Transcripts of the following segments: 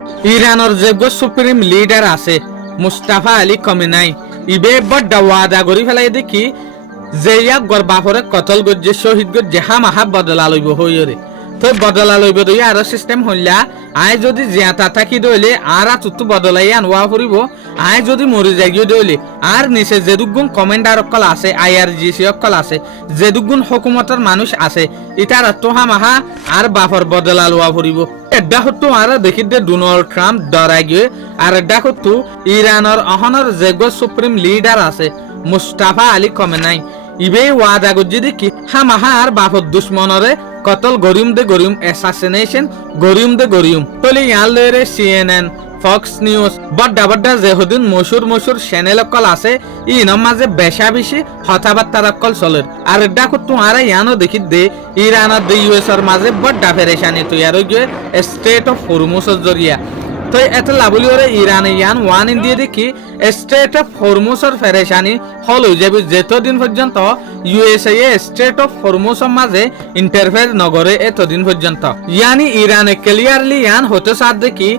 ইরানের যোগ্য supreme leader আছে মুস্তাফা আলী খমেনাই ইবে বড় ওয়াদা করি ফেলাই দেখি যে ইয়াক গর বাপরে কতল গজ্জে শহীদ গজ্জে হামাহা বদলা লইব হইরে তো বদলা লইব দই আর সিস্টেম হইলা আয় যদি জিয়াতা থাকি দইলে আর তুতু বদলাই আনওয়া ফুরিব আয় যদি মরি যাগিও দইলে আর নিচে যেদুগুণ কমান্ডার অকল আছে আইআরজিসি অকল আছে যেদুগুণ হুকুমতের মানুষ আছে ইতার তো হামাহা আর বাপর বদলা লওয়া ফুরিব এডা হতো আর দেখি দে ডোনাল্ড ট্রাম্প ডরাই গিয়ে আর এডা হতো ইরানের অহনের যোগ্য সুপ্রিম লিডার আছে মুস্তাফা আলী খমেনাই ইবে ওয়াদা গজ্জি দেখি হামাহা আর বাপর দুশ্মনরে কতল গরিম দে গরিম অ্যাসাসিনেশন গরিম দে গরিম তলে ইয়ান লয়রে সিএনএন ফক্স নিউজ বড্ডা বড্ডা যেহদিন মশুর চ্যানেল অকল আছে ইনর মাঝে বেশা বেশি কথাবার্তার অকল চলের আর এটা করতো আর ইয়ানো দেখি দে ইরান আর ইউএস এর মাঝে বড্ডা ফেরেশানি তৈয়ার হয়ে স্টেট অফ হরমুজের জরিয়া তো এত লাভলি ওরে ইরানে ইয়ান ওয়ান ইন্ডিয়া দেখি স্টেট অফ হরমুজের ফেরেশানি হল হয়ে যাবে যতদিন পর্যন্ত ইউএসএ স্টেট অফ হরমুজের মাঝে ইন্টারফেয়ার নগরে এতদিন পর্যন্ত ইয়ানি ইরানে ক্লিয়ারলি ইয়ান হতে সাথ দেখি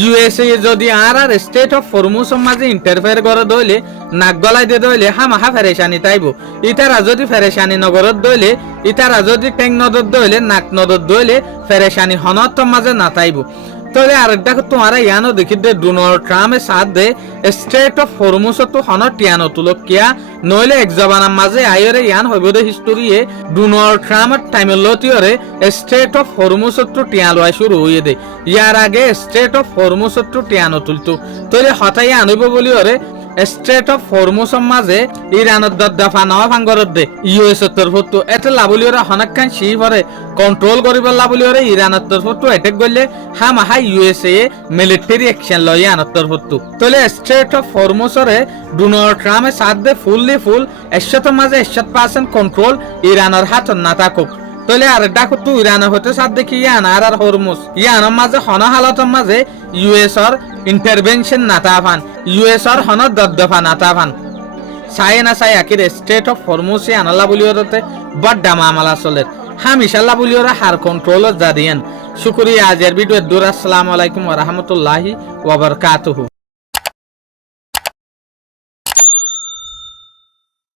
ইউএসএ যদি আর স্টেট অফ হরমুজের মাঝে ইন্টারফেয়ার করে দইলে নাক গলাই দিয়ে দইলে হামাহা ফেরেশানি তাইব ইতারা যদি ফেরেশানি নগরত দইলে ইতারা যদি টেং নদত দইলে নাক নদত দইলে ফেরেশানি হনত মাঝে না তাইব তবে আরেকটা তোমারা ইয়ানো দেখি দে ডোনাল্ড ট্রাম্পের সাথ দে স্টেট অফ হরমুজ তো হন টিয়ানো তুলক কিয়া নইলে এক জবানার মাঝে আইরে ইয়ান হইব দে হিস্টোরিয়ে ডোনাল্ড ট্রাম্পের টাইমে লতিয়রে স্টেট অফ হরমুজ তো টিয়া লওয়া শুরু হইয়ে দে ইয়ার আগে স্টেট অফ হরমুজ তো টিয়ানো তুলতো তবে হঠাৎ আনব বলি ওরে স্টেট অফ হরমুজের মাঝে ইরানের দফা নওয়া ভাঙ্গরত দে ইউএস এর তরফত এতে লাভলি ওরা হনাক্কান সি ভরে কন্ট্রোল করিবার লাভলি ওরে ইরানের তরফত এটেক গলে হামাহা ইউএসএ মিলিটারি অ্যাকশন লয় আনার তরফত তলে স্টেট অফ হরমুজরে ডোনাল্ড ট্রাম্পের সাথ দে ফুল 100 মাঝে 100% কন্ট্রোল ইরানের হাত না থাকুক তলে আর ডাকু তু ইরানের হতে সাথ দেখি ইয়ান আর হরমুজ ইয়ানের মাঝে হন হালতের মাঝে ইউএস এর ইন্টারভেনশন নাতাফান ইউএস এর হন দফা নাতাফান চাই না চাই আকির স্টেট অফ হরমুজ আনাল্লা বলিওরতে বড্ডা মামলা চলের হামিশাল্লাহ বলিওরা হার কন্ট্রোল যা দিয়েন শুক্রিয়া আজের ভিডিও দূর আসসালামু আলাইকুম ওয়া রাহমাতুল্লাহি ওয়া বারাকাতুহু।